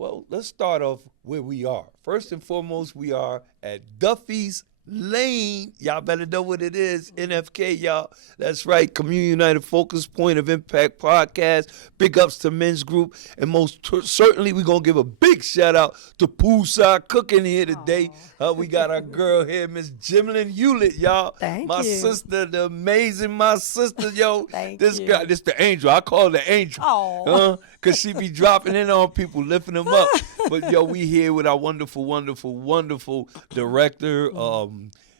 Well, let's start off where we are. First and foremost, we are at Duffy's Lane. Y'all better know what it is. NFK, y'all. That's right. Community United Focus Point of Impact Podcast. Big ups to Men's Group. And most certainly, we're going to give a big shout out to Poolside Cooking here today. We got our girl here, Miss Jemmalyn Hewlett, y'all. Thank my you. sister, the amazing, my sister, yo. Thank this you. girl, this the angel. I call her the angel. Oh. Because she be dropping in on people, lifting them up. But, yo, we here with our wonderful, wonderful, wonderful director,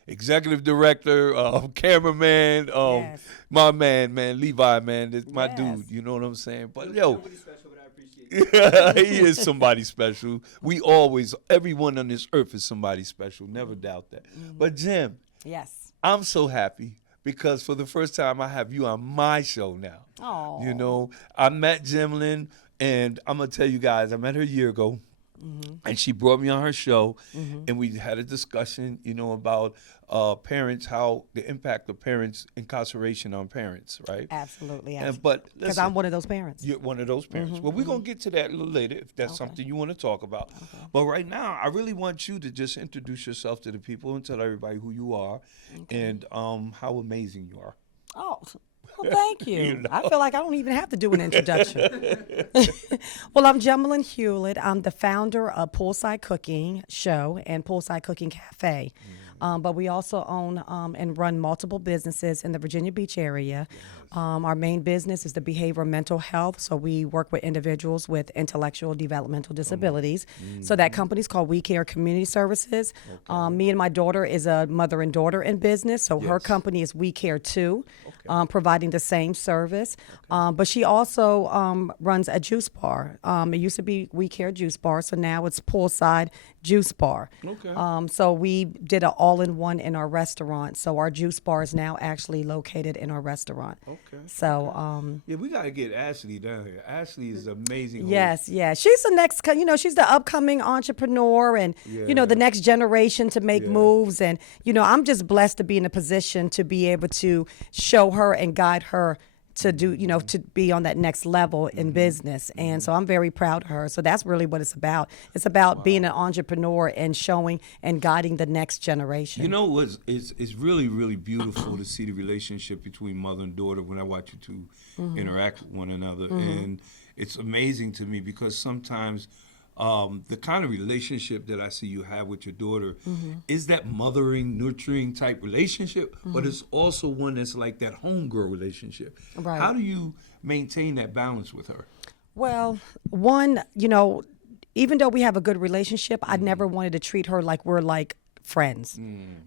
executive director, cameraman, Yes. my man, Levi, man, that's my Yes. dude. You know what I'm saying? But, yo, Nobody special, but I appreciate it. he is somebody special. We always, everyone on this earth is somebody special. Never doubt that. But, Jim, Yes. I'm so happy because for the first time I have you on my show now. Oh. You know, I met Jemmalyn, and I'm going to tell you guys, I met her a year ago. And she brought me on her show, and we had a discussion, you know, about parents, how the impact of parents, incarceration on parents, right? Absolutely. But Because listen, I'm one of those parents. you're one of those parents. Well, we're going to get to that a little later if that's something you want to talk about. But right now, I really want you to just introduce yourself to the people and tell everybody who you are and how amazing you are. Oh, well, thank you. You know. I feel like I don't even have to do an introduction. Well, I'm Jemmalyn Hewlett. I'm the founder of Poolside Cooking Show and Poolside Cooking Cafe. But we also own and run multiple businesses in the Virginia Beach area. Our main business is the behavioral mental health. So we work with individuals with intellectual developmental disabilities. So that company's called We Care Community Services. Me and my daughter is a mother and daughter in business. So her company is We Care Too, providing the same service. But she also runs a juice bar. It used to be We Care Juice Bar, so now it's Poolside Juice Bar. Okay. So we did an all-in-one in our restaurant. So our juice bar is now actually located in our restaurant. Okay. So Yeah, we got to get Ashley down here. Ashley is amazing. yes, she's the next, she's the upcoming entrepreneur and, the next generation to make moves. And, I'm just blessed to be in a position to be able to show her and guide her to do, to be on that next level in business. And so I'm very proud of her. So that's really what it's about. It's about being an entrepreneur and showing and guiding the next generation. You know, it's really, really beautiful to see the relationship between mother and daughter when I watch you two interact with one another. And it's amazing to me because sometimes the kind of relationship that I see you have with your daughter is that mothering, nurturing type relationship, but it's also one that's like that homegirl relationship. Right. How do you maintain that balance with her? Well, one, even though we have a good relationship, I never wanted to treat her like we're like friends.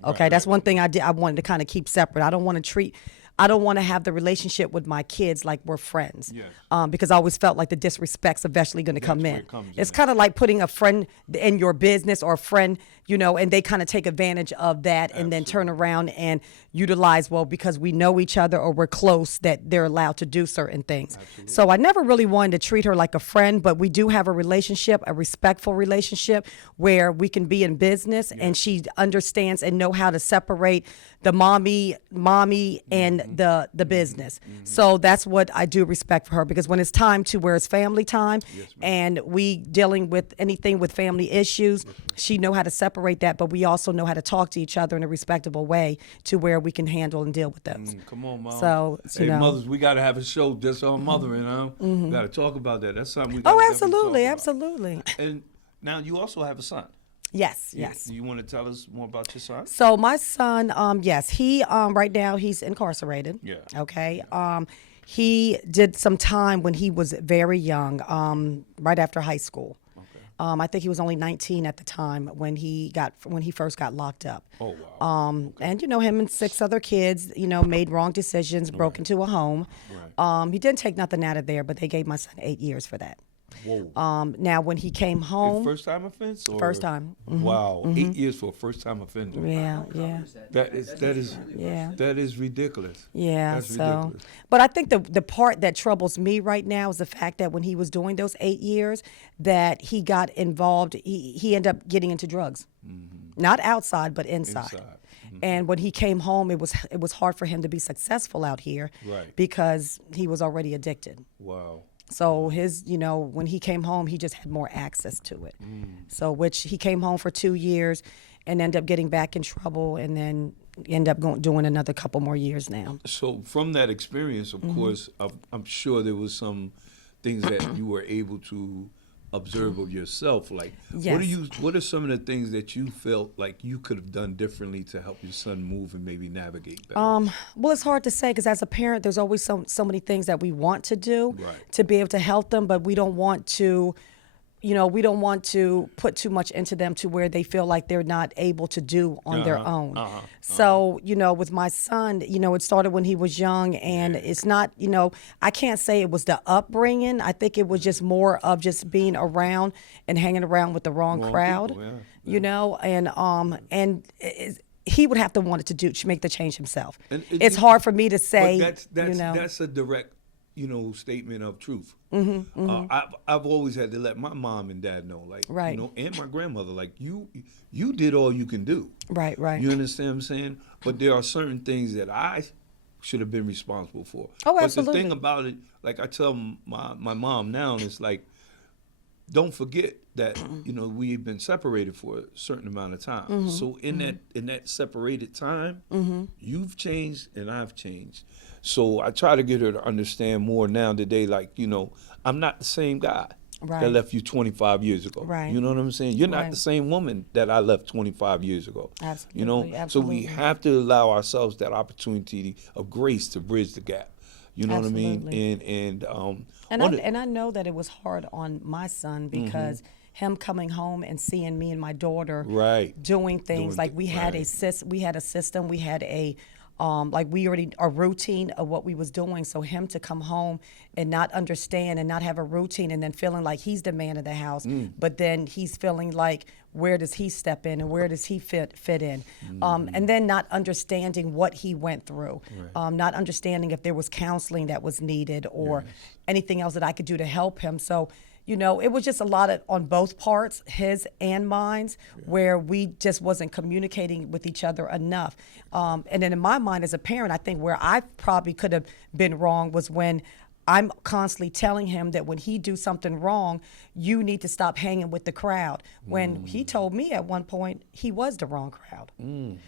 Okay, that's one thing I did. I wanted to kind of keep separate. I don't want to have the relationship with my kids like we're friends. Yes. Because I always felt like the disrespect's eventually going to come where in. it comes It's in. kind of like putting a friend in your business or a friend, and they kind of take advantage of that and then turn around and utilize, well, because we know each other or we're close, that they're allowed to do certain things. So I never really wanted to treat her like a friend, but we do have a relationship, a respectful relationship where we can be in business and she understands and know how to separate the mommy and the business. So that's what I do respect for her, because when it's time to where it's family time and we dealing with anything with family issues, she know how to separate that, but we also know how to talk to each other in a respectable way to where we can handle and deal with those. Come on, Mom. So, hey, mothers, we got to have a show just on mothering, huh? We got to talk about that. That's something we got Oh, to absolutely, absolutely. And now you also have a son. Yes. Do you want to tell us more about your son? So my son, yes, he right now he's incarcerated. Yeah. Okay. He did some time when he was very young, right after high school. I think he was only 19 at the time when he first got locked up. Oh, wow. And him and 6 other kids, made wrong decisions, broke into a home. Right. He didn't take nothing out of there, but they gave my son 8 years for that. Whoa. Now when he came home, First time offense? Or? First time. Wow. 8 years for a first time offender. yeah. That is Yeah. that is ridiculous. Yeah, That's so, ridiculous. but I think the part that troubles me right now is the fact that when he was doing those 8 years, that he got involved, he ended up getting into drugs, not outside, but inside. And when he came home, it was hard for him to be successful out here, Right. because he was already addicted. Wow. So his, when he came home, he just had more access to it. So which he came home for 2 years and ended up getting back in trouble and then end up doing another couple more years now. So from that experience, of course, I'm sure there was some things that you were able to observe of yourself. Like, Yes. what are some of the things that you felt like you could have done differently to help your son move and maybe navigate better? Well, it's hard to say because as a parent, there's always so many things that we want to do Right. to be able to help them, but we don't want to, we don't want to put too much into them to where they feel like they're not able to do on their own. So, with my son, it started when he was young, and it's not, I can't say it was the upbringing. I think it was just more of just being around and hanging around with the wrong crowd, people, yeah. and he would have to want it to make the change himself. And It's hard for me to say, But that's a direct, statement of truth. I've always had to let my mom and dad know, like, Right. and my grandmother, like, you did all you can do. Right. You understand what I'm saying? But there are certain things that I should have been responsible for. Oh, But absolutely. the thing about it, like I tell my mom now, it's like, don't forget that we've been separated for a certain amount of time. So in that separated time, you've changed and I've changed. So I try to get her to understand more now today. Like I'm not the same guy Right. that left you 25 years ago. Right. You know what I'm saying? You're not Right. the same woman that I left 25 years ago. Absolutely, So absolutely. we have to allow ourselves that opportunity of grace to bridge the gap. You know what I mean? And I know that it was hard on my son because him coming home and seeing me and my daughter Right. doing things like we had right. we had a system, we had a a routine of what we was doing. So him to come home and not understand and not have a routine, and then feeling like he's the man of the house, but then he's feeling like, where does he step in and where does he fit in? And then not understanding what he went through, not understanding if there was counseling that was needed or anything else that I could do to help him. So, it was just a lot on both parts, his and mine's, where we just wasn't communicating with each other enough. And then in my mind as a parent, I think where I probably could have been wrong was when I'm constantly telling him that when he do something wrong, you need to stop hanging with the crowd. When he told me at one point he was the wrong crowd.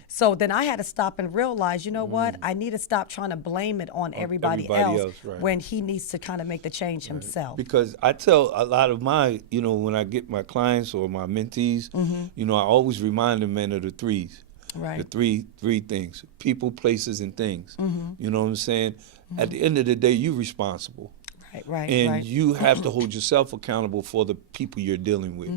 So then I had to stop and realize, what? I need to stop trying to blame it on everybody else right. when he needs to kind of make the change himself. Because I tell a lot of my, when I get my clients or my mentees, I always remind them, man, of the threes. Right. The three things: people, places, and things. You know what I'm saying? At the end of the day, you're responsible. Right. And you have to hold yourself accountable for the people you're dealing with.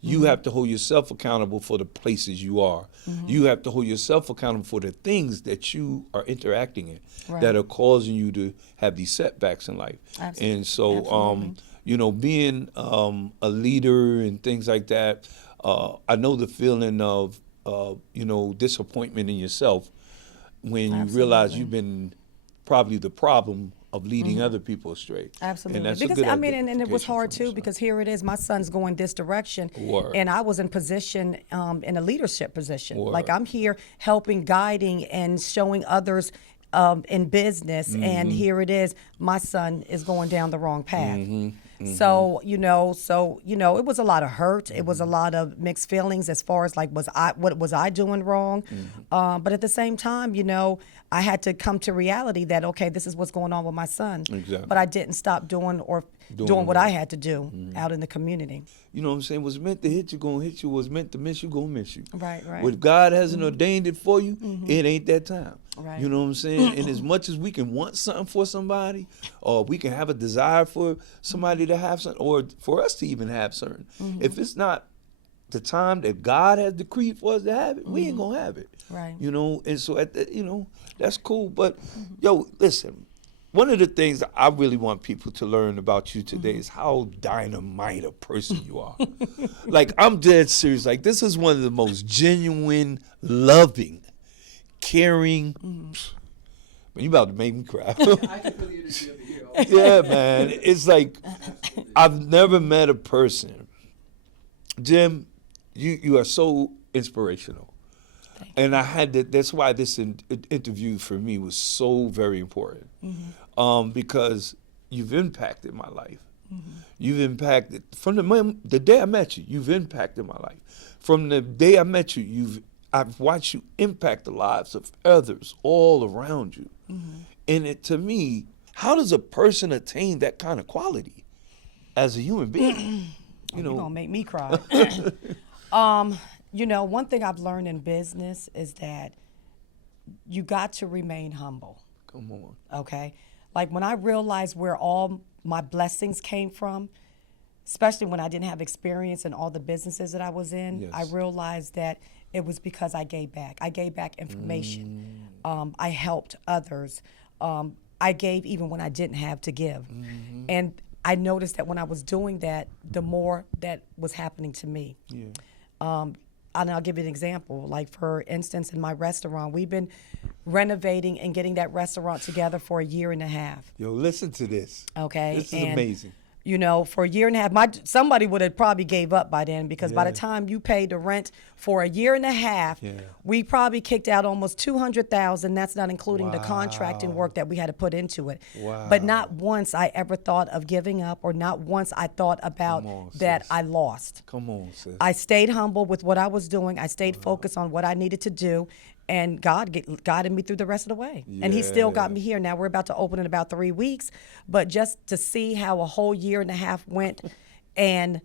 You have to hold yourself accountable for the places you are. You have to hold yourself accountable for the things that you are interacting in that are causing you to have these setbacks in life. Absolutely. And so, being a leader and things like that, I know the feeling of, disappointment in yourself when you realize you've been probably the problem of leading other people astray. Absolutely. And that's a Because good and it was identification hard from too, yourself. because here it is, my son's going this direction, Word. and I was in position, in a leadership position. Word. Like I'm here helping, guiding, and showing others in business, and here it is, my son is going down the wrong path. So it was a lot of hurt. It was a lot of mixed feelings as far as like, what was I doing wrong? But at the same time, I had to come to reality that, okay, this is what's going on with my son. Exactly. But I didn't stop doing what I had to do out in the community. You know what I'm saying? What's meant to hit you, gonna hit you. What's meant to miss you, gonna miss you. Right. What God hasn't ordained it for you, it ain't that time. Right. You know what I'm saying? And as much as we can want something for somebody, or we can have a desire for somebody to have something, or for us to even have something, if it's not the time that God has decreed for us to have it, we ain't gonna have it. Right. And so that's cool. But yo, listen. One of the things that I really want people to learn about you today is how dynamite a person you are. Like, I'm dead serious. Like, this is one of the most genuine, loving, caring. Man, you about to make me cry. I can feel the energy over here. Yeah, man. It's like, I've never met a person. Jim, you are so inspirational. And I had to, that's why this interview for me was so very important. Because, you've impacted my life. You've impacted from the day I met you. You've impacted my life. From the day I met you, I've watched you impact the lives of others all around you. And it, to me, how does a person attain that kind of quality as a human being? You're gonna make me cry. One thing I've learned in business is that you got to remain humble. Come on. Okay? Like when I realized where all my blessings came from, especially when I didn't have experience in all the businesses that I was in, I realized that it was because I gave back. I gave back information. I helped others. I gave even when I didn't have to give. And I noticed that when I was doing that, the more that was happening to me. And I'll give you an example. Like, for instance, in my restaurant, we've been renovating and getting that restaurant together for a year and a half. Yo, listen to this. Okay. This is amazing. For a year and a half, somebody would have probably gave up by then, because by the time you paid the rent for a year and a half, we probably kicked out almost $200,000. That's not including the contracting work that we had to put into it. But not once I ever thought of giving up, or not once I thought about that I lost. Come on, sis. I stayed humble with what I was doing. I stayed focused on what I needed to do. And God guided me through the rest of the way. And he still got me here. Now we're about to open in about 3 weeks. But just to see how a whole year and a half went and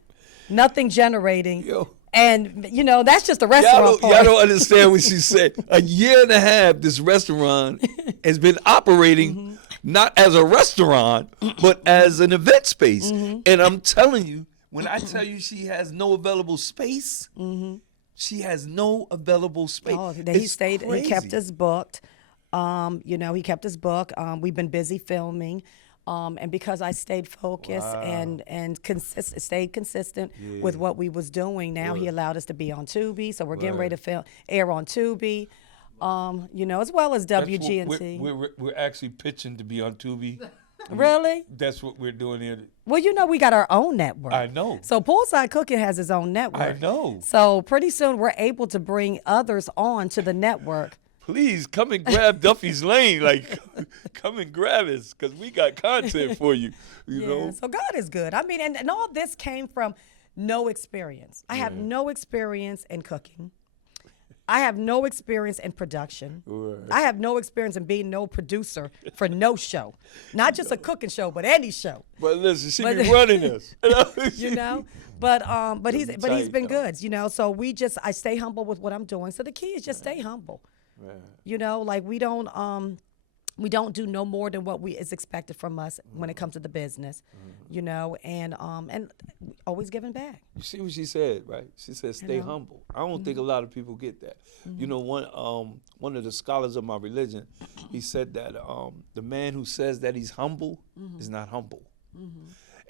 nothing generating. Yo. And, that's just the restaurant part. Y'all don't understand what she said. A year and a half, this restaurant has been operating not as a restaurant, but as an event space. And I'm telling you, when I tell you she has no available space, she has no available space. Oh, he kept us booked. He kept us booked. We've been busy filming. And because I stayed focused and stayed consistent with what we was doing, now he allowed us to be on Tubi. So we're getting ready to air on Tubi, as well as WGNT. We're actually pitching to be on Tubi. Really? That's what we're doing here. Well, we got our own network. I know. So Poolside Cooking has its own network. I know. So pretty soon we're able to bring others on to the network. Please come and grab Duffy's Lane. Like, come and grab us, because we got content for you. You know? So God is good. I mean, and all this came from no experience. I have no experience in cooking. I have no experience in production. I have no experience in being no producer for no show. Not just a cooking show, but any show. But listen, she be running us. But he's been good, So I stay humble with what I'm doing. So the key is just stay humble. Like we don't do no more than what is expected from us when it comes to the business, and always giving back. You see what she said, right? She said, stay humble. I don't think a lot of people get that. One of the scholars of my religion, he said that the man who says that he's humble is not humble.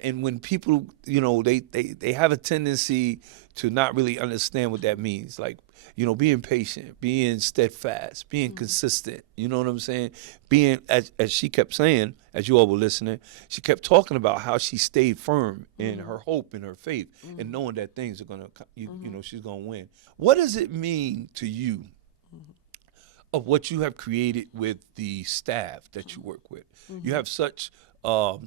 And when people, they have a tendency to not really understand what that means. Like, being patient, being steadfast, being consistent. You know what I'm saying? Being, as she kept saying, as you all were listening, she kept talking about how she stayed firm in her hope and her faith, and knowing that things are going to, she's going to win. What does it mean to you of what you have created with the staff that you work with? You have such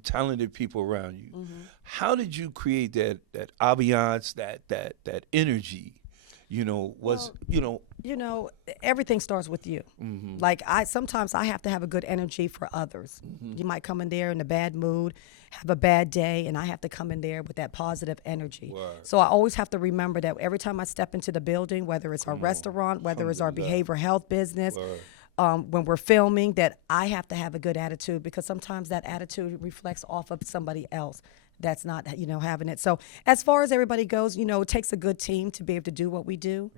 talented people around you. How did you create that ambiance, that energy? Everything starts with you. Like sometimes I have to have a good energy for others. You might come in there in a bad mood, have a bad day, and I have to come in there with that positive energy. So I always have to remember that every time I step into the building, whether it's our restaurant, whether it's our behavioral health business, when we're filming, that I have to have a good attitude, because sometimes that attitude reflects off of somebody else that's not, having it. So as far as everybody goes, it takes a good team to be able to do what we do.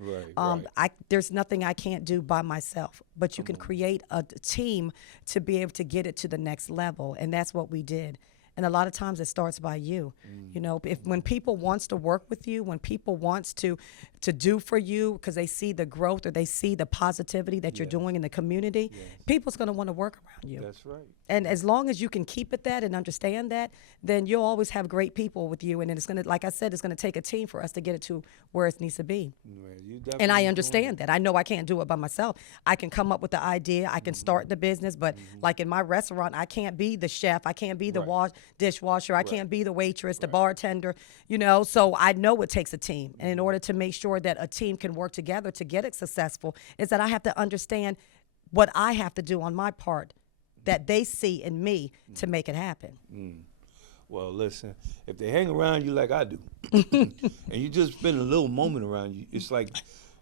There's nothing I can't do by myself, but you can create a team to be able to get it to the next level, and that's what we did. And a lot of times it starts by you. When people wants to work with you, when people wants to do for you because they see the growth or they see the positivity that you're doing in the community, people's going to want to work around you. That's right. And as long as you can keep it that and understand that, then you'll always have great people with you. And then it's going to, like I said, it's going to take a team for us to get it to where it needs to be. And I understand that. I know I can't do it by myself. I can come up with the idea. I can start the business. But like in my restaurant, I can't be the chef. I can't be the wash. dishwasher. I can't be the waitress, the bartender, you know. So I know it takes a team. And in order to make sure that a team can work together to get it successful, is that I have to understand what I have to do on my part that they see in me to make it happen. Well, listen, if they hang around you like I do, and you just spend a little moment around you, it's like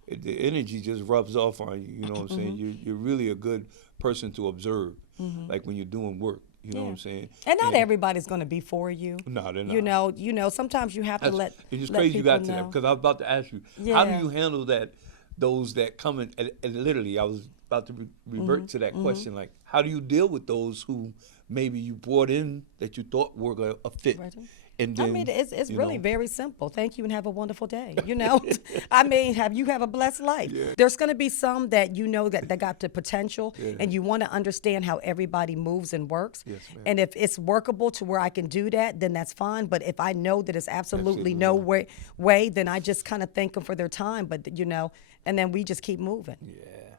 the energy just rubs off on you. You know what I'm saying? You're really a good person to observe, like when you're doing work. You know what I'm saying? And not everybody's going to be for you. No, they're not. You know. Sometimes you have to let. It's just let crazy you got people to that know. because I was about to ask you, how do Yeah. you handle that? Those that come in, and literally, I was about to revert to that question. Like, how do you deal with those who maybe you brought in that you thought were a fit? Right. And I then, mean, it's you really know, very simple. Thank you and have a wonderful day. You know, I mean, have a blessed life. There's going to be some that you know that got the potential, and you want to understand how everybody moves and works. Yes, ma'am. And if it's workable to where I can do that, then that's fine. But if I know that it's absolutely no way, then I just kind of thank them for their time. But you know, and then we just keep moving.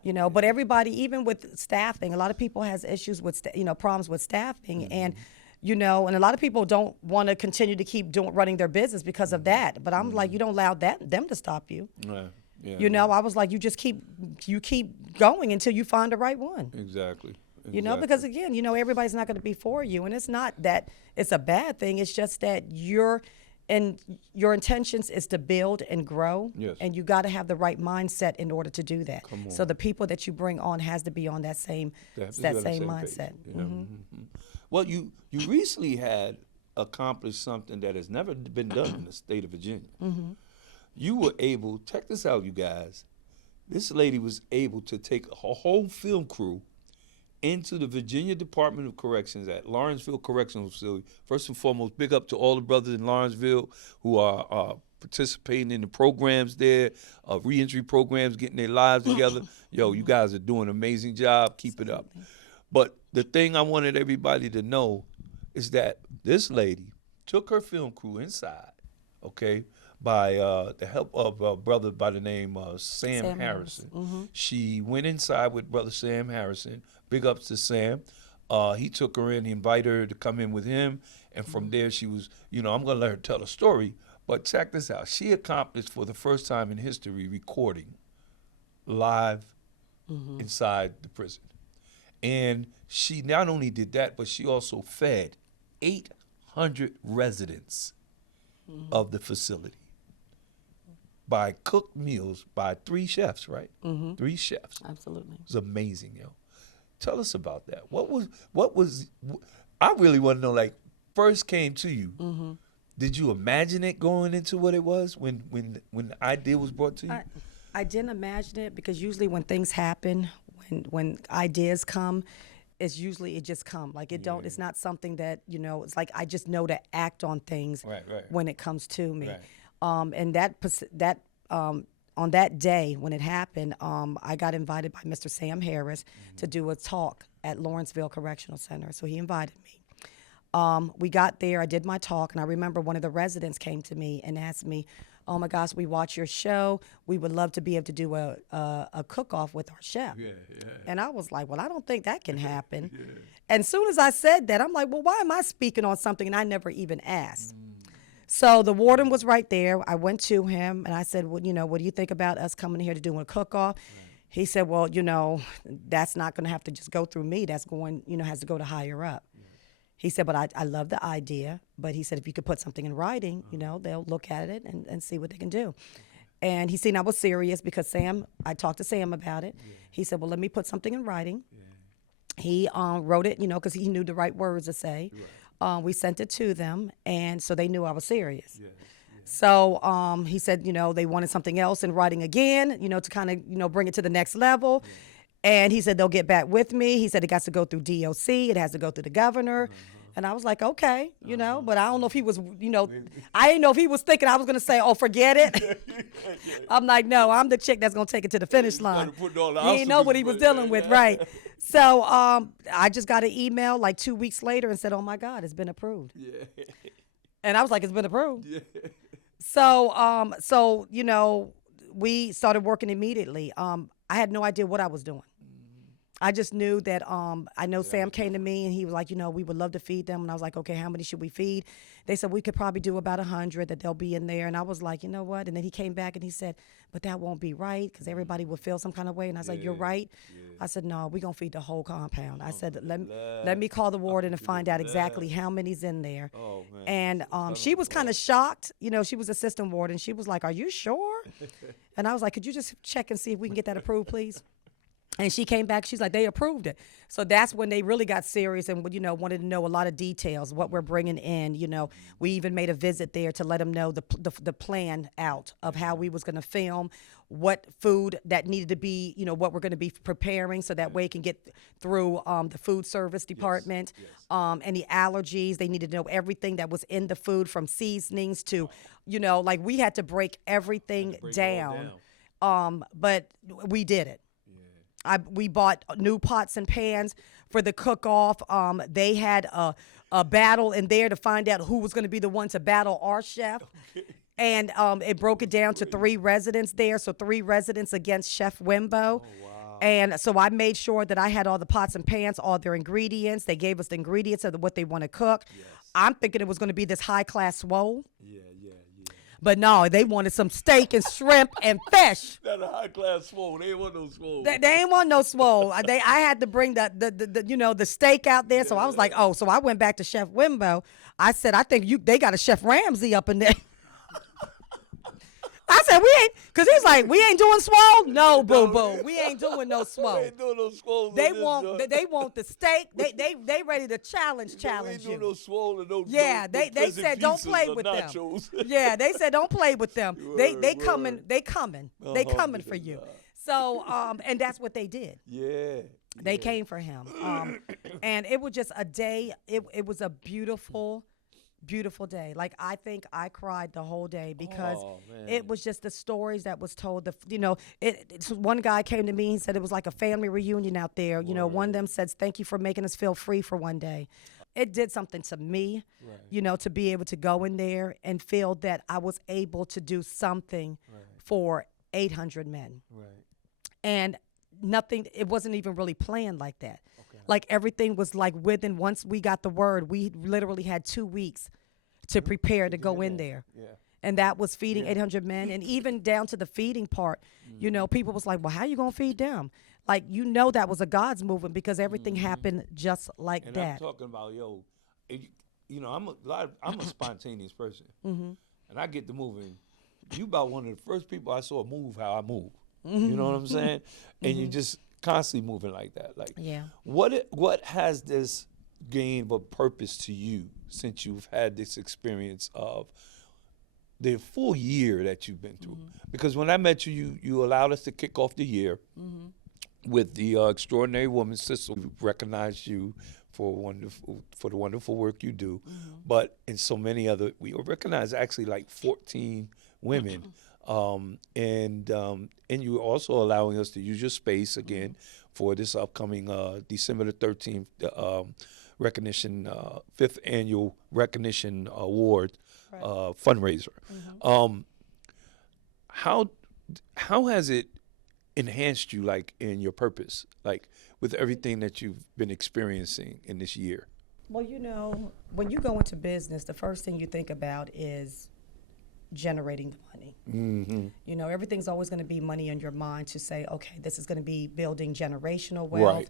You know, but everybody, even with staffing, a lot of people has issues with problems with staffing and. You know, and a lot of people don't want to continue to keep running their business because of that. But I'm like, you don't allow them to stop you. Right. Yeah, You know, I was like, you keep going until you find the right one. Exactly. You know, because again, you know, everybody's not going to be for you, and it's not that it's a bad thing. It's just that your intentions is to build and grow, Yes. and you got to have the right mindset in order to do that. Come So on. the people that you bring on has to be on that same They have to be that on the same page. mindset. Yeah. Well, you recently had accomplished something that has never been done in the state of Virginia. You were able, check this out, you guys. This lady was able to take a whole film crew into the Virginia Department of Corrections at Lawrenceville Correctional Facility. First and foremost, big up to all the brothers in Lawrenceville who are participating in the programs there, reentry programs, getting their lives together. Yo, you guys are doing an amazing job. Keep it up. But the thing I wanted everybody to know is that this lady took her film crew inside, okay, by the help of a brother by the name of Sam Harrison. She went inside with brother Sam Harrison. Big ups to Sam. He took her in. He invited her to come in with him. And from there, she was, I'm going to let her tell the story. But check this out. She accomplished for the first time in history recording live inside the prison. And she not only did that, but she also fed 800 residents of the facility by cooked meals by 3 chefs, right? 3 chefs. Absolutely. It was amazing, yo. Tell us about that. What was, I really want to know, like, first came to you. Did you imagine it going into what it was when the idea was brought to you? I didn't imagine it because usually when things happen, when ideas come, it's usually it just come. Like it's not something that, it's like I just know to act on things Right. when it comes to me. Right. And that on that day when it happened, I got invited by Mr. Sam Harris to do a talk at Lawrenceville Correctional Center. So he invited me. We got there, I did my talk, and I remember one of the residents came to me and asked me, "Oh my gosh, we watch your show. We would love to be able to do a cook-off with our chef." And I was like, well, I don't think that can happen. And as soon as I said that, I'm like, well, why am I speaking on something and I never even asked? So the warden was right there. I went to him and I said, well, what do you think about us coming here to do a cook-off? He said, well, that's not going to have to just go through me. That's going, has to go to higher up. He said, but I love the idea. But he said, if you could put something in writing, they'll look at it and see what they can do. And he seen I was serious because I talked to Sam about it. He said, well, let me put something in writing. He wrote it, because he knew the right words to say. We sent it to them, and so they knew I was serious. So he said, they wanted something else in writing again, to kind of, bring it to the next level. And he said, they'll get back with me. He said, it has to go through DOC. It has to go through the governor. And I was like, okay, but I don't know if he was, I didn't know if he was thinking I was going to say, oh, forget it. I'm like, no, I'm the chick that's going to take it to the finish line. He didn't know what he was dealing with, right? So I just got an email like 2 weeks later and said, oh, my God, it's been approved. And I was like, it's been approved. So, we started working immediately. I had no idea what I was doing. I just knew that I know Sam came to me and he was like, we would love to feed them. And I was like, okay, how many should we feed? They said we could probably do about 100, that they'll be in there. And I was like, you know what? And then he came back and he said, but that won't be right because everybody will feel some kind of way. And I was like, you're right. I said, no, we're going to feed the whole compound. I said, let me call the warden and find out exactly how many's in there. Oh, man. And she was kind of shocked. She was assistant warden. She was like, are you sure? And I was like, could you just check and see if we can get that approved, please? And she came back. She's like, they approved it. So that's when they really got serious and, wanted to know a lot of details, what we're bringing in. We even made a visit there to let them know the plan out of how we was going to film, what food that needed to be, what we're going to be preparing so that way it can get through the food service department. Any allergies. They needed to know everything that was in the food from seasonings to, like we had to break everything down. But we did it. We bought new pots and pans for the cook-off. They had a battle in there to find out who was going to be the one to battle our chef. Okay. And it broke it down to 3 residents there, so 3 residents against Chef Wimbo. Oh, wow. And so I made sure that I had all the pots and pans, all their ingredients. They gave us the ingredients of what they want to cook. Yes. I'm thinking it was going to be this high-class swole. Yeah. But no, they wanted some steak and shrimp and fish. Not a high class swole. They ain't want no swole. They ain't want no swole. I had to bring the steak out there. So I was like, oh, so I went back to Chef Wimbo. I said, I think they got a Chef Ramsay up in there. I said, we ain't, because he's like, we ain't doing swole? No, boo-boo. We ain't doing no swole. We ain't doing no swole. They want the steak. They ready to challenge we ain't doing you. no swole and no Yeah, no they said don't play with nachos. them. Yeah, they said don't play with them. They coming. They coming. They Uh-huh. coming for you. So and that's what they did. Yeah. They came for him. And it was just a day. It was a beautiful day. Like I think I cried the whole day because it was just the stories that was told. One guy came to me. He said it was like a family reunion out there. One of them said, "Thank you for making us feel free for one day." It did something to me, to be able to go in there and feel that I was able to do something for 800 men. Right. And nothing. It wasn't even really planned like that. Like everything was like once we got the word, we literally had 2 weeks to prepare to go in there. Yeah. And that was feeding 800 men. And even down to the feeding part, people was like, well, how you going to feed them? Like, that was a God's movement because everything happened just like and that. I'm talking about, I'm a spontaneous person. Mm-hmm. And I get to moving. You about one of the first people I saw move how I move. You know what I'm saying? And you just constantly moving like that. Like, what has this gained of purpose to you since you've had this experience of the full year that you've been through? Because when I met you, you allowed us to kick off the year with the Extraordinary Woman Sister. We recognize you for the wonderful work you do, but in so many other, we recognize actually like 14 women. And you're also allowing us to use your space again for this upcoming December the 13th recognition, 5th annual recognition award fundraiser. How has it enhanced you, like in your purpose, like with everything that you've been experiencing in this year? Well, when you go into business, the first thing you think about is generating the money. Everything's always going to be money in your mind to say, okay, this is going to be building generational wealth.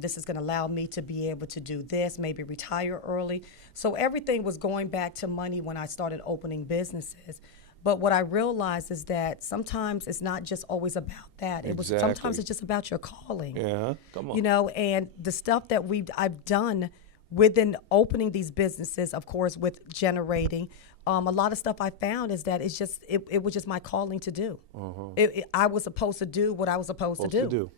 This is going to allow me to be able to do this, maybe retire early. So everything was going back to money when I started opening businesses. But what I realized is that sometimes it's not just always about that. Sometimes it's just about your calling. Yeah, come on. And the stuff that I've done within opening these businesses, of course, with generating, a lot of stuff I found is that it was just my calling to do. I was supposed to do what I was supposed to do.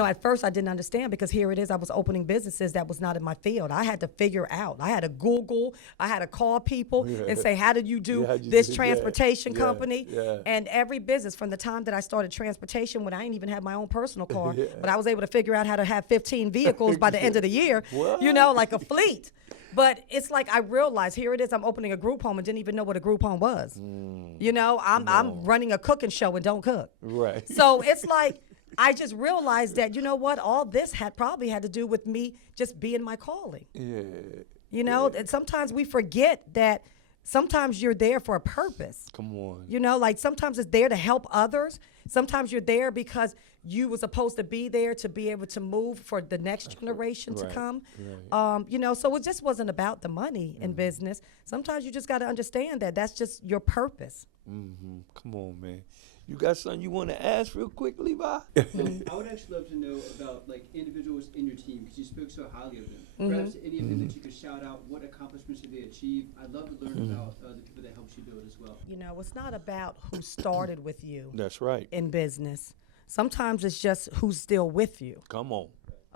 At first I didn't understand because here it is, I was opening businesses that was not in my field. I had to figure out. I had to Google. I had to call people and say, how did you do this transportation company? And every business, from the time that I started transportation when I didn't even have my own personal car, but I was able to figure out how to have 15 vehicles by the end of the year, like a fleet. But it's like I realized, here it is, I'm opening a group home and didn't even know what a group home was. I'm running a cooking show and don't cook. Right. So it's like, I just realized that, you know what, all this probably had to do with me just being my calling. Yeah. You know, and sometimes we forget that sometimes you're there for a purpose. Come on. You know, like sometimes it's there to help others. Sometimes you're there because you were supposed to be there to be able to move for the next generation to Right, come. right. You know, so it just wasn't about the money in business. Sometimes you just got to understand that that's just your purpose. Mm-hmm. Come on, man. You got something you want to ask real quick, Levi? I would actually love to know about like individuals in your team because you spoke so highly of them. Perhaps any of them that you could shout out, what accomplishments did they achieve? I'd love to learn about the people that helped you build as well. You know, it's not about who started with you That's right. in business. Sometimes it's just who's still with you. Come on.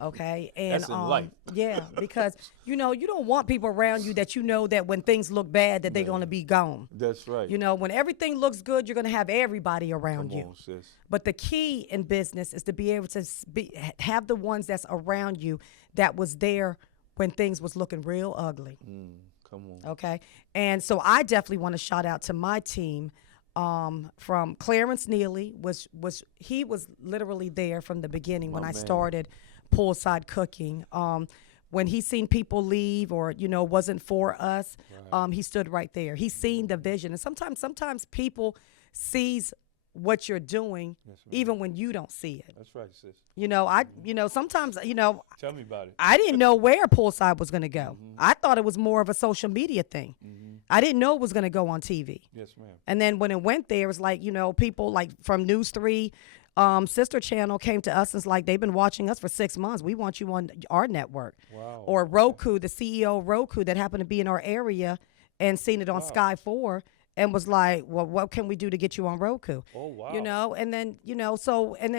Okay, and That's in life. yeah, because you know you don't want people around you that you know that when things look bad that they're gonna be gone. That's right. You know, when everything looks good, you're gonna have everybody around Come you. on, sis. But the key in business is to be able to have the ones that's around you that was there when things was looking real ugly. Come on. Okay, and so I definitely want to shout out to my team. From Clarence Neely he was literally there from the beginning when I started Poolside Cooking. When he seen people leave or wasn't for us, he stood right there. He seen the vision, and sometimes people sees what you're doing even when you don't see it. That's right, sis. Sometimes Tell me about it. I didn't know where Poolside was going to go. I thought it was more of a social media thing. I didn't know it was going to go on TV. Yes, ma'am. And then when it went there, it was like, people like from News 3, sister channel came to us and was like, they've been watching us for 6 months. We want you on our network. Wow. Or Roku, the CEO of Roku that happened to be in our area and seen it on Sky 4 and was like, well, what can we do to get you on Roku? Oh, wow. And then,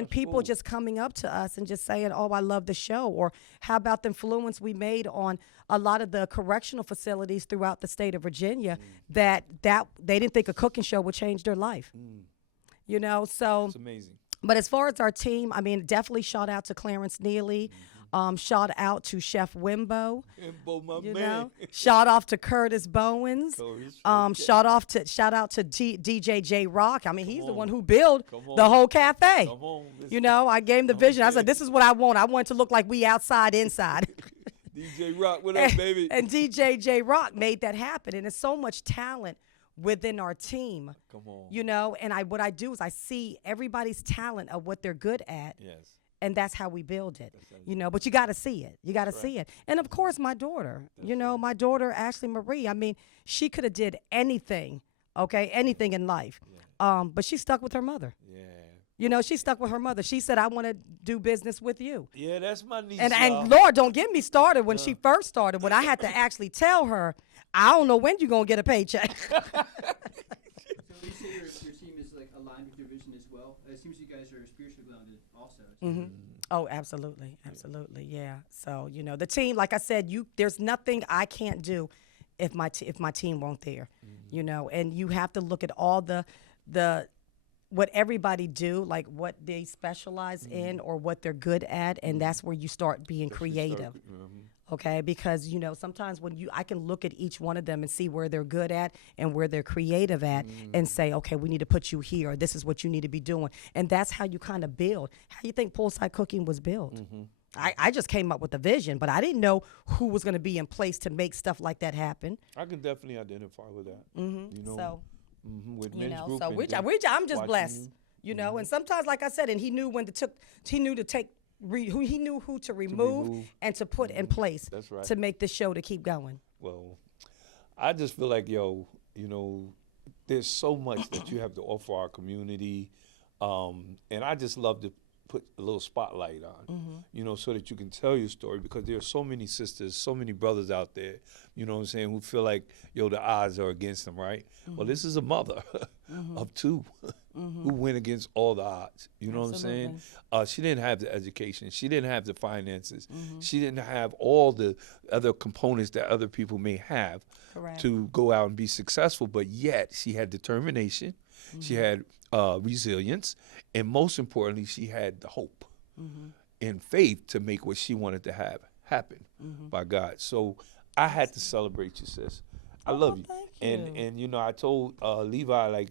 people cool. just coming up to us and just saying, oh, I love the show. Or how about the influence we made on a lot of the correctional facilities throughout the state of Virginia that they didn't think a cooking show would change their life. So It's amazing. but as far as our team, I mean, definitely shout out to Clarence Neely. Shout out to Chef Wimbo. Wimbo, my You man. know, shout off to Curtis Bowens. Shout out to DJ J Rock. I mean, he's the one who built the whole cafe. Come on. I gave him the vision. I said, this is what I want. I want it to look like we outside, inside. DJ Rock, what up, baby? And DJ J Rock made that happen. And there's so much talent within our team. Come on. And what I do is I see everybody's talent of what they're good at. Yes. And that's how we build it, but you got to see it. You got to see it. And of course, my daughter, my daughter, Ashley Marie, I mean, she could have did anything, anything in life. But she stuck with her mother. Yeah. She stuck with her mother. She said, I want to do business with you. Yeah, that's my niece. And Lord, don't get me started when she first started, when I had to actually tell her, I don't know when you're going to get a paycheck. So you say your team is like aligned with your vision as well. It seems you guys are spiritually grounded also. Oh, absolutely. Absolutely. Yeah. So, the team, like I said, there's nothing I can't do if my team won't there, and you have to look at all the what everybody do, like what they specialize in or what they're good at. And that's where you start being creative. Okay, because sometimes I can look at each one of them and see where they're good at and where they're creative at, and say, okay, we need to put you here. This is what you need to be doing, and that's how you kind of build. How you think Poolside Cooking was built? I just came up with a vision, but I didn't know who was going to be in place to make stuff like that happen. I can definitely identify with that. So With men's group. so I'm just blessed. And sometimes, like I said, and he knew he knew who to remove and to put in place to make this show to keep going. Well, I just feel like, there's so much that you have to offer our community. And I just love to put a little spotlight on, so that you can tell your story, because there are so many sisters, so many brothers out there, who feel like, the odds are against them, right? Well, this is a mother of two who went against all the odds, what I'm saying? She didn't have the education. She didn't have the finances. She didn't have all the other components that other people may have to go out and be successful, but yet she had determination. She had resilience, and most importantly, she had the hope and faith to make what she wanted to have happen by God. So I had to celebrate you, sis. I love you. Thank you. And I told Levi, like,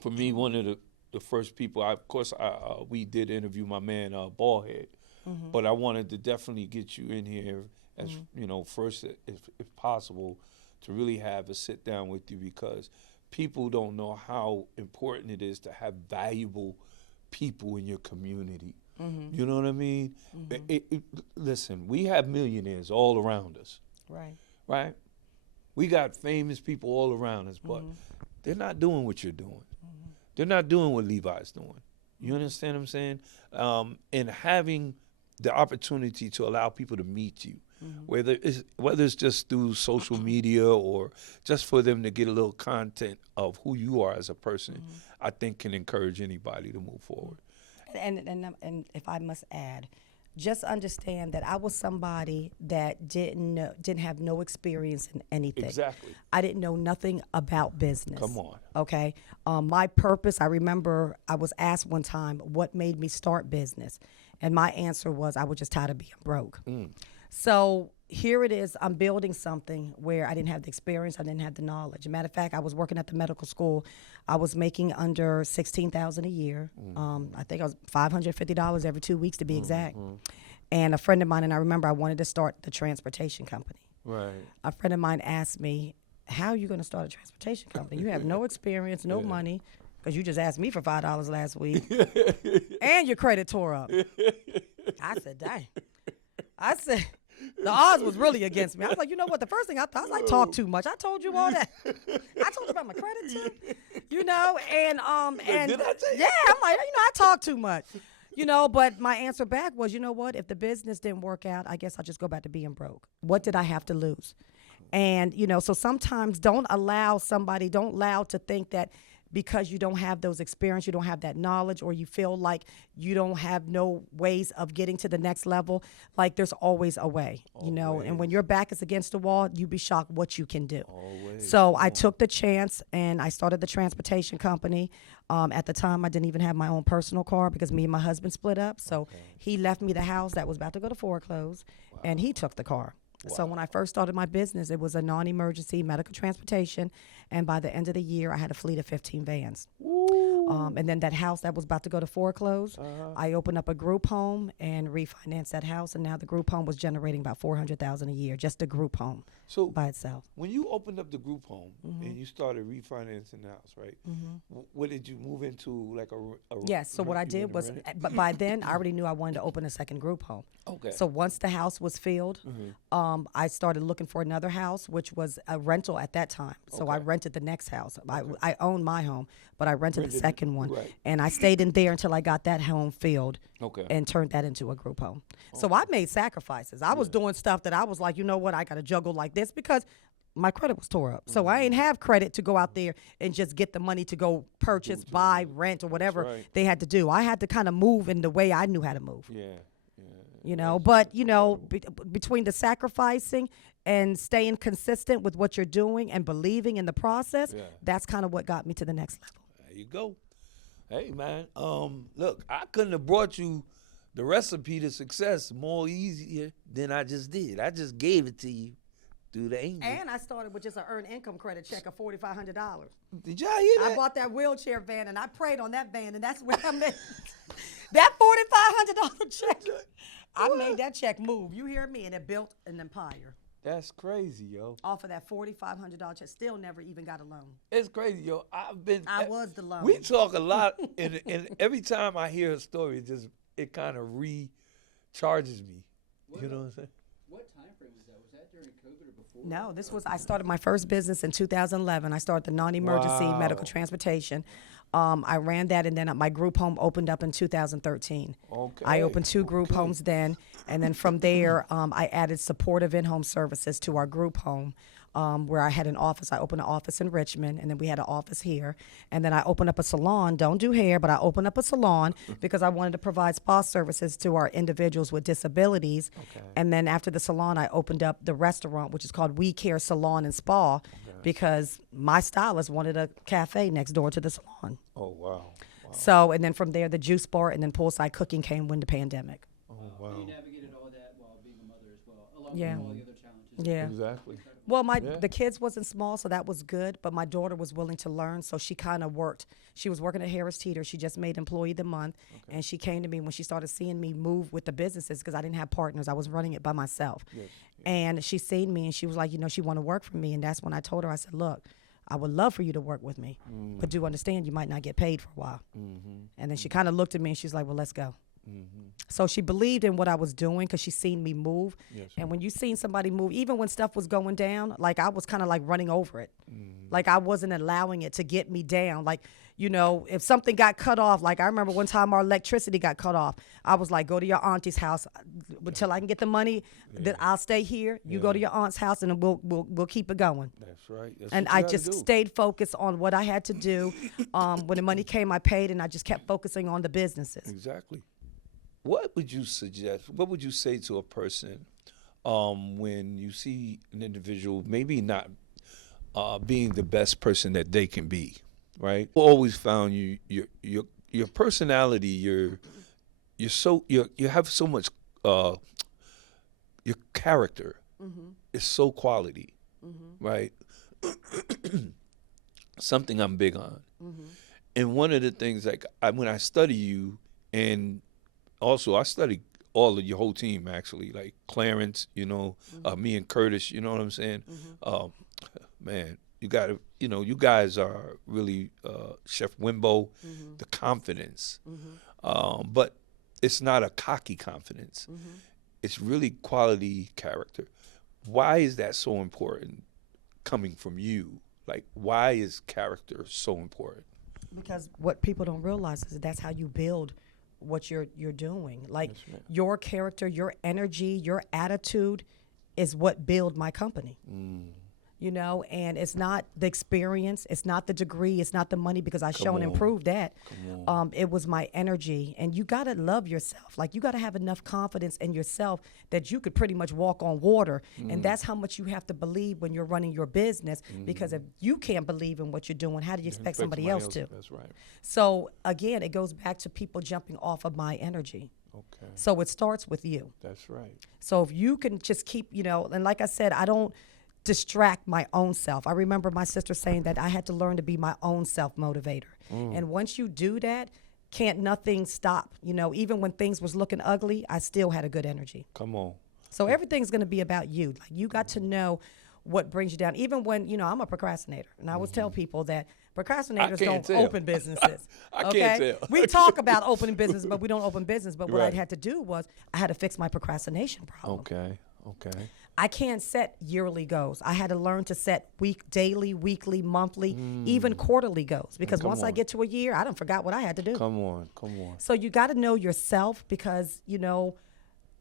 for me, one of the the first people. We did interview my man Ballhead, but I wanted to definitely get you in here as first if possible, to really have a sit down with you, because people don't know how important it is to have valuable people in your community. You know what I mean? Listen, we have millionaires all around us, right? We got famous people all around us, but they're not doing what you're doing. They're not doing what Levi's doing. You understand what I'm saying? And having the opportunity to allow people to meet you, whether it's just through social media or just for them to get a little content of who you are as a person, I think can encourage anybody to move forward. And if I must add, just understand that I was somebody that didn't have no experience in anything. Exactly. I didn't know nothing about business. Come on. Okay. My purpose, I remember I was asked one time what made me start business. And my answer was I was just tired of being broke. So here it is, I'm building something where I didn't have the experience, I didn't have the knowledge. As a matter of fact, I was working at the medical school. I was making under $16,000 a year. I think I was $550 every 2 weeks to be exact. And a friend of mine, and I remember I wanted to start the transportation company. Right. A friend of mine asked me, how are you going to start a transportation company? You have no experience, no money, because you just asked me for $5 last week, and your credit tore up. I said, dang. I said, the odds was really against me. I was like, you know what? The first thing I thought, I was like, talk too much. I told you all that. I told you about my credit too, and Did I tell you? yeah, I'm like, I talk too much, But my answer back was, you know what? If the business didn't work out, I guess I'll just go back to being broke. What did I have to lose? And so sometimes don't allow to think that because you don't have those experience, you don't have that knowledge, or you feel like you don't have no ways of getting to the next level, like there's always a way, and when your back is against the wall, you'd be shocked what you can do. Always. So I took the chance and I started the transportation company. At the time, I didn't even have my own personal car because me and my husband split up. So he left me the house that was about to go to foreclose, and he took the car. So when I first started my business, it was a non-emergency medical transportation, and by the end of the year, I had a fleet of 15 vans. And then that house that was about to go to foreclose, I opened up a group home and refinanced that house, and now the group home was generating about $400,000 a year, just a group home by itself. When you opened up the group home and you started refinancing the house, right? What did you move into, like a Yes. So what I did was, but by then I already knew I wanted to open a second group home. Okay. So once the house was filled, I started looking for another house, which was a rental at that time. So I rented the next house. I owned my home, but I rented the second one. Right. And I stayed in there until I got that home filled and turned that into a group home. So I made sacrifices. I was doing stuff that I was like, you know what, I got to juggle like this because my credit was tore up. So I ain't have credit to go out there and just get the money to go purchase, buy, rent, or whatever they had to do. I had to kind of move in the way I knew how to move. Between the sacrificing and staying consistent with what you're doing and believing in the process, that's kind of what got me to the next level. There you go. Hey, man. Look, I couldn't have brought you the recipe to success more easier than I just did. I just gave it to you through the angel. And I started with just an earned income credit check of $4,500. Did y'all hear that? I bought that wheelchair van and I prayed on that van, and that's where I made that $4,500 check. I made that check move. You hear me? And it built an empire. That's crazy, yo. Off of that $4,500 check. Still never even got a loan. It's crazy, yo. I was the loan. We talk a lot, and every time I hear a story, it kind of recharges me. You know what I'm saying? What time frame was that? Was that during COVID or before? No, I started my first business in 2011. I started the non-emergency medical transportation. I ran that, and then my group home opened up in 2013. Okay. I opened 2 group homes then, and then from there, I added supportive in-home services to our group home, where I had an office. I opened an office in Richmond, and then we had an office here. And then I opened up a salon. Don't do hair, but I opened up a salon because I wanted to provide spa services to our individuals with disabilities. Okay. And then after the salon, I opened up the restaurant, which is called We Care Salon and Spa, because my stylist wanted a cafe next door to the salon. Oh, wow. So, and then from there, the juice bar and then Poolside Cooking came when the pandemic. Oh, wow. You navigated all that while being a mother as well, along Yeah. with all the other challenges. Yeah. Exactly. Well, Yeah. the kids wasn't small, so that was good. But my daughter was willing to learn, so she kind of worked. She was working at Harris Teeter. She just made Employee of the Month, and she came to me when she started seeing me move with the businesses because I didn't have partners. I was running it by myself. Yes. And she seen me, and she was like, she want to work for me, and that's when I told her, I said, look, I would love for you to work with me, but do understand you might not get paid for a while. And then she kind of looked at me, and she's like, well, let's go. So she believed in what I was doing because she seen me move. Yes. And when you seen somebody move, even when stuff was going down, like I was kind of like running over it. Like I wasn't allowing it to get me down. Like, if something got cut off, like I remember one time our electricity got cut off. I was like, go to your auntie's house until I can get the money. That I'll stay here. You go to your aunt's house and we'll keep it going. That's right. That's And what you I gotta just do. stayed focused on what I had to do. When the money came, I paid, and I just kept focusing on the businesses. Exactly. What would you suggest? What would you say to a person when you see an individual maybe not being the best person that they can be, right? I always found your personality, you have so much your character is so quality, right? Something I'm big on. And one of the things, like when I study you, and also I study all of your whole team actually, like Clarence, me and Curtis, you know what I'm saying? Man, you got to, you guys are really Chef Wimbo, the confidence, but it's not a cocky confidence. It's really quality character. Why is that so important coming from you? Like, why is character so important? Because what people don't realize is that's how you build what you're doing. Like your character, your energy, your attitude is what build my company. And it's not the experience, it's not the degree, it's not the money, because I shown and proved that. It was my energy. And you got to love yourself. Like, you got to have enough confidence in yourself that you could pretty much walk on water. And that's how much you have to believe when you're running your business, because if you can't believe in what you're doing, how do you expect somebody else to? That's right. So again, it goes back to people jumping off of my energy. Okay. So it starts with you. That's right. So if you can just keep, and like I said, I don't distract my own self. I remember my sister saying that I had to learn to be my own self motivator. And once you do that, can't nothing stop. Even when things was looking ugly, I still had a good energy. Come on. So everything's going to be about you. Like, you got to know what brings you down. Even when, I'm a procrastinator. And I always tell people that procrastinators don't open businesses. I can't tell. We talk about opening business, but we don't open business. But what Right. I had to do was I had to fix my procrastination problem. Okay. I can't set yearly goals. I had to learn to set daily, weekly, monthly, even quarterly goals. Because Come once I on. get to a year, I done forgot what I had to do. Come on. So you got to know yourself, because,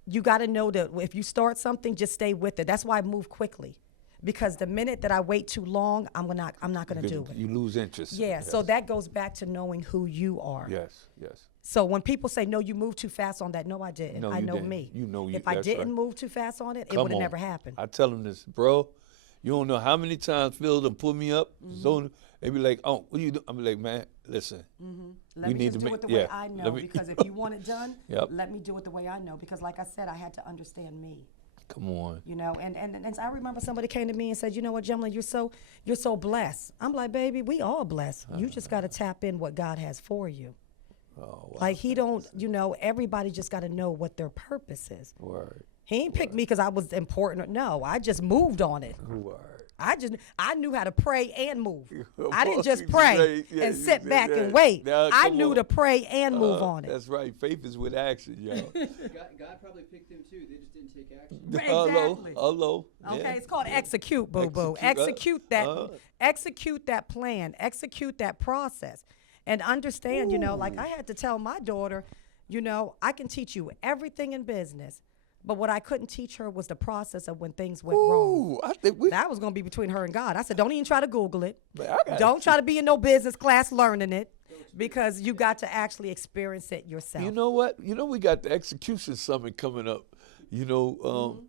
you got to know that if you start something, just stay with it. That's why I move quickly. Because the minute that I wait too long, I'm not going to do it. You lose interest. Yeah, Yes. so that goes back to knowing who you are. Yes. So when people say, no, you moved too fast on that, no, I didn't. No, I you know didn't. me. You know you- If I that's didn't right. move too fast on it, it Come would have on. never happened. I tell them this, bro. You don't know how many times Phil done put me up. So they be like, "Oh, what you do?" I'm like, "Man, listen. Let we me need just to do make- it the yeah, way I know, let me- because if you want it done, Yep. let me do it the way I know. Because like I said, I had to understand me. Come on." And I remember somebody came to me and said, you know what, Jemmalyn, you're so blessed. I'm like, baby, we all blessed. You just got to tap in what God has for you. Oh, wow. Like, he don't, everybody just got to know what their purpose is. Word. He ain't picked me because I was important. No, I just moved on it. Word. I knew how to pray and move. I didn't course, just you pray say- yeah, and you sit say back that. and wait. Now, I come knew on. to pray and move on it. That's right. Faith is with action, y'all. God probably picked them too. They just didn't take action. Exactly. Hello. Okay, Yeah. it's called execute, boo boo. Execute, Execute that plan, execute that process, and understand. Like, I had to tell my daughter, I can teach you everything in business, but what I couldn't teach her was the process of when things went wrong. Ooh, I think we. That was gonna be between her and God. I said, don't even try to Google it. Man, I gotta- Don't try to be in no business class learning it, because you got to actually experience it yourself. You know what? We got the execution summit coming up. And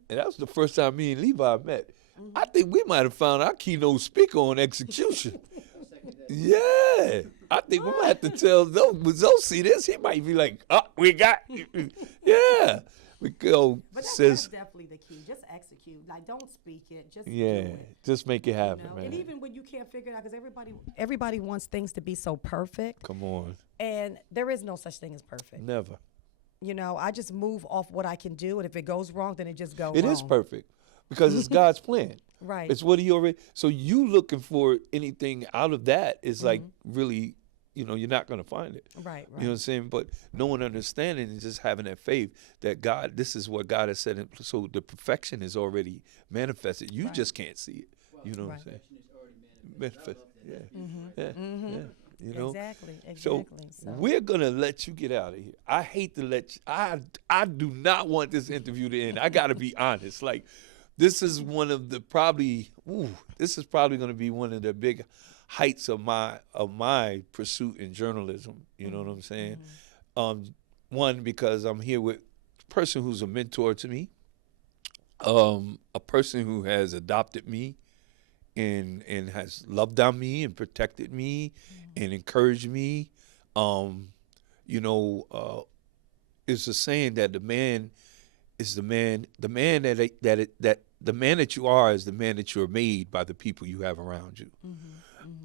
that was the first time me and Levi met. I think we might have found our keynote speaker on execution. Yeah, I think we might have to tell Zoe see this. He might be like, "Oh, we got," yeah. We go, But that's sis. definitely the key. Just execute. Like, don't speak it. Just do Yeah, it. just make it You happen, know? man. And even when you can't figure it out, because everybody wants things to be so perfect, Come on, and there is no such thing as perfect. never. You know, I just move off what I can do, and if it goes wrong, then it just goes It wrong. is perfect because it's God's plan. Right. It's what He already. So you looking for anything out of that is like really, you're not going to find it. Right, You know what I'm saying? But no one understanding and just having that faith that God, this is what God has said. So the perfection is already manifested. You just can't see it. You know what I'm saying? Perfection is already manifested. I love that. Yeah. You know? Exactly. So we're gonna let you get out of here. I hate to let you. I do not want this interview to end. I gotta be honest. Like, this is one of the probably. This is probably gonna be one of the big heights of my pursuit in journalism. You know what I'm saying? One, because I'm here with a person who's a mentor to me, a person who has adopted me and has loved on me and protected me and encouraged me. It's a saying that the man is the man that you are is the man that you're made by the people you have around you.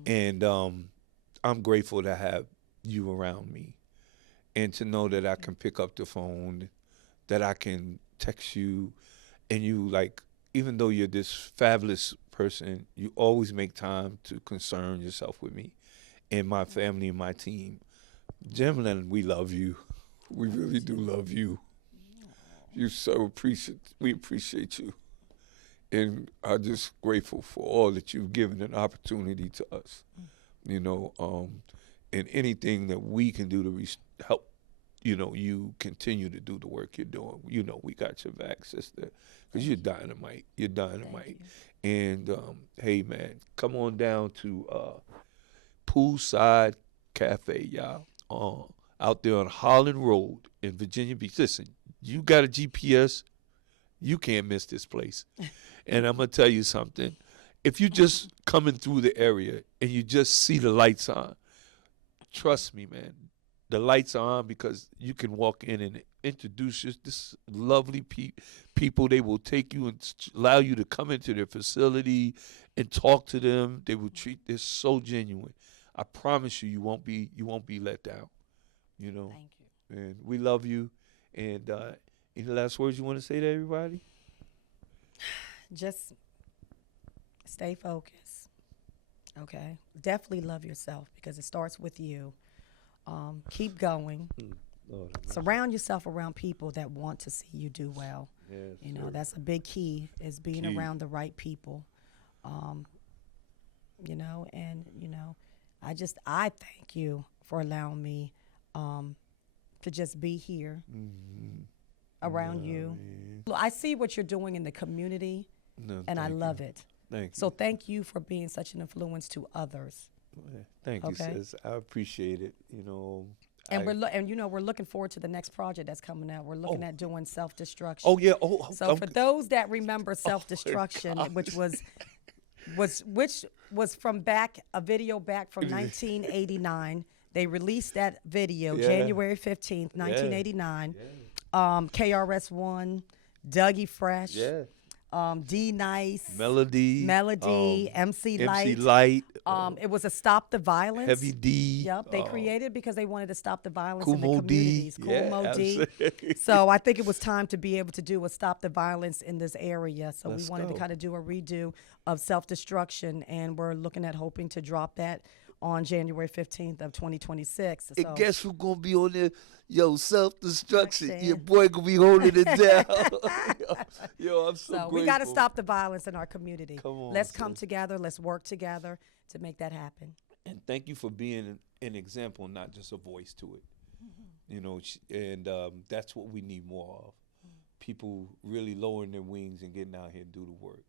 And I'm grateful to have you around me and to know that I can pick up the phone, that I can text you, and you, like, even though you're this fabulous person, you always make time to concern yourself with me and my family and my team. Jemmalyn, we love you. We really do love you. We appreciate you. And I'm just grateful for all that you've given an opportunity to us. And anything that we can do to help, you continue to do the work you're doing. We got your back, sister, because you're dynamite. You're dynamite. And, hey, man, come on down to Poolside Cafe, y'all, out there on Holland Road in Virginia Beach. Listen, you got a GPS, you can't miss this place. And I'm going to tell you something. If you just coming through the area and you just see the lights on, trust me, man, the lights are on because you can walk in and introduce this lovely people. They will take you and allow you to come into their facility and talk to them. They will treat this so genuine. I promise you, you won't be let down. Thank you. And we love you. And any last words you want to say to everybody? Just stay focused. Okay. Definitely love yourself because it starts with you. Keep going. Lord, Surround yourself around people that want to see you do well. yes, Sir. That's a big key is being around the right people. I thank you for allowing me to just be here around you. Look, I see what you're doing in the community, and I love it. Thank you. So thank you for being such an influence to others. Thank you, Okay. sis. I appreciate it. And we're looking forward to the next project that's coming out. We're looking at doing self-destruction. Oh yeah. So for those that remember self-destruction, which was from a video back from 1989. They released that video January 15th, 1989. KRS-One, Dougie Fresh, D Nice, Melody, MC Light. It was a Stop the Violence. Heavy D. Yep, they created because they wanted to stop the violence Cool in the Mo D. communities. Cool Mo D. So I think it was time to be able to do a Stop the Violence in this area. So we wanted to kind of do a redo of self-destruction, and we're hoping to drop that on January 15th of 2026. And guess who's gonna be on there? Yo, self-destruction. Destruction. Your boy gonna be holding it down. Yo, I'm so grateful. We got to stop the violence in our community. Come on, let's come sis. together. Let's work together to make that happen. And thank you for being an example, not just a voice to it. And that's what we need more of. People really lowering their wings and getting out here and do the work.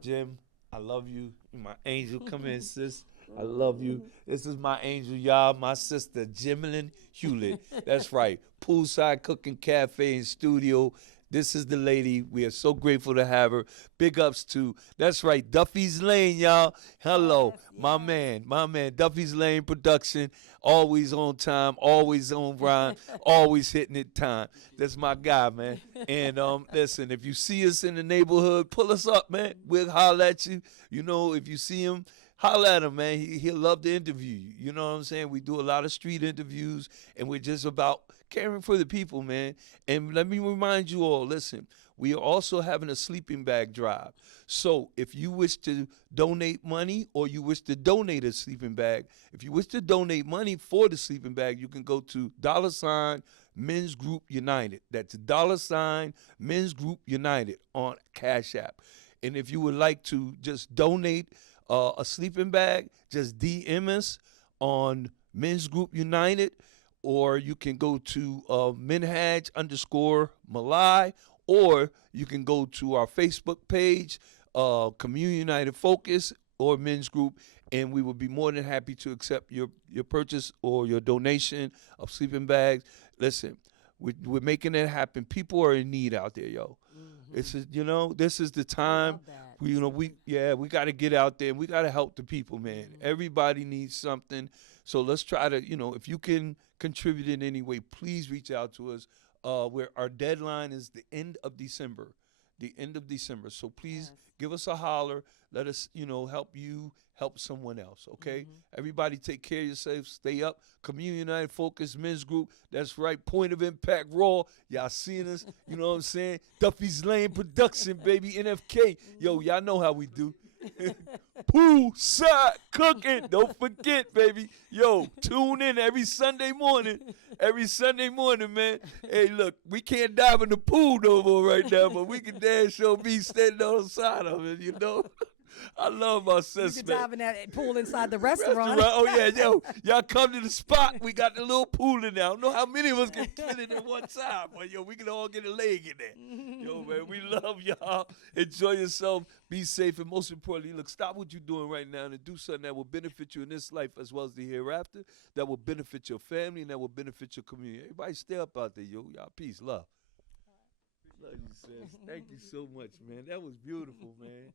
Jim, I love you. My angel, come in, sis. I love you. This is my angel, y'all. My sister, Jemmalyn Hewlett. That's right. Poolside Cooking Cafe and Studio. This is the lady. We are so grateful to have her. Big ups to, that's right, Duffy's Lane, y'all. Hello, my man, Duffy's Lane Production. Always on time, always on rhyme, always hitting it time. That's my guy, man. And listen, if you see us in the neighborhood, pull us up, man. We'll holler at you. You know, if you see him, holler at him, man. He'll love to interview you. You know what I'm saying? We do a lot of street interviews, and we're just about caring for the people, man. And let me remind you all, listen, we are also having a sleeping bag drive. So if you wish to donate money or you wish to donate a sleeping bag, if you wish to donate money for the sleeping bag, you can go to $ Men's Group United. That's $ Men's Group United on Cash App. And if you would like to just donate a sleeping bag, just DM us on Men's Group United, or you can go to Minhaj_Malai, or you can go to our Facebook page, Community United Focus or Men's Group, and we will be more than happy to accept your purchase or your donation of sleeping bags. Listen, we're making it happen. People are in need out there, yo. It's this is the time. We got to get out there and we got to help the people, man. Everybody needs something. So let's try to, if you can contribute in any way, please reach out to us. Where our deadline is the end of December. So please give us a holler. Let us, help you help someone else, okay? Everybody take care of yourself. Stay up. Community United Focus Men's Group. That's right. Point of Impact Raw. Y'all seeing us. You know what I'm saying? Duffy's Lane Production, baby. NFK. Yo, y'all know how we do. Poolside Cooking. Don't forget, baby. Yo, tune in every Sunday morning. Man. Hey, look, we can't dive in the pool no more right now, but we can damn sure be standing on the side of it, I love my sis, You can man. dive in that pool inside the restaurant. Oh, yeah, yo. Y'all come to the spot. We got the little pool in there. I don't know how many of us can fit in at one time, but, yo, we can all get a leg in there. Yo, man, we love y'all. Enjoy yourself. Be safe. And most importantly, look, stop what you're doing right now and do something that will benefit you in this life as well as the hereafter, that will benefit your family and that will benefit your community. Everybody stay up out there, yo. Y'all, peace, love. Love you, sis. Thank you so much, man. That was beautiful, man.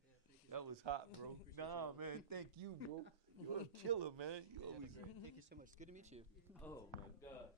That was hot, bro. Nah, man. Thank you, bro. You're a killer, man. You always. Thank you so much. It's good to meet you. Oh my God.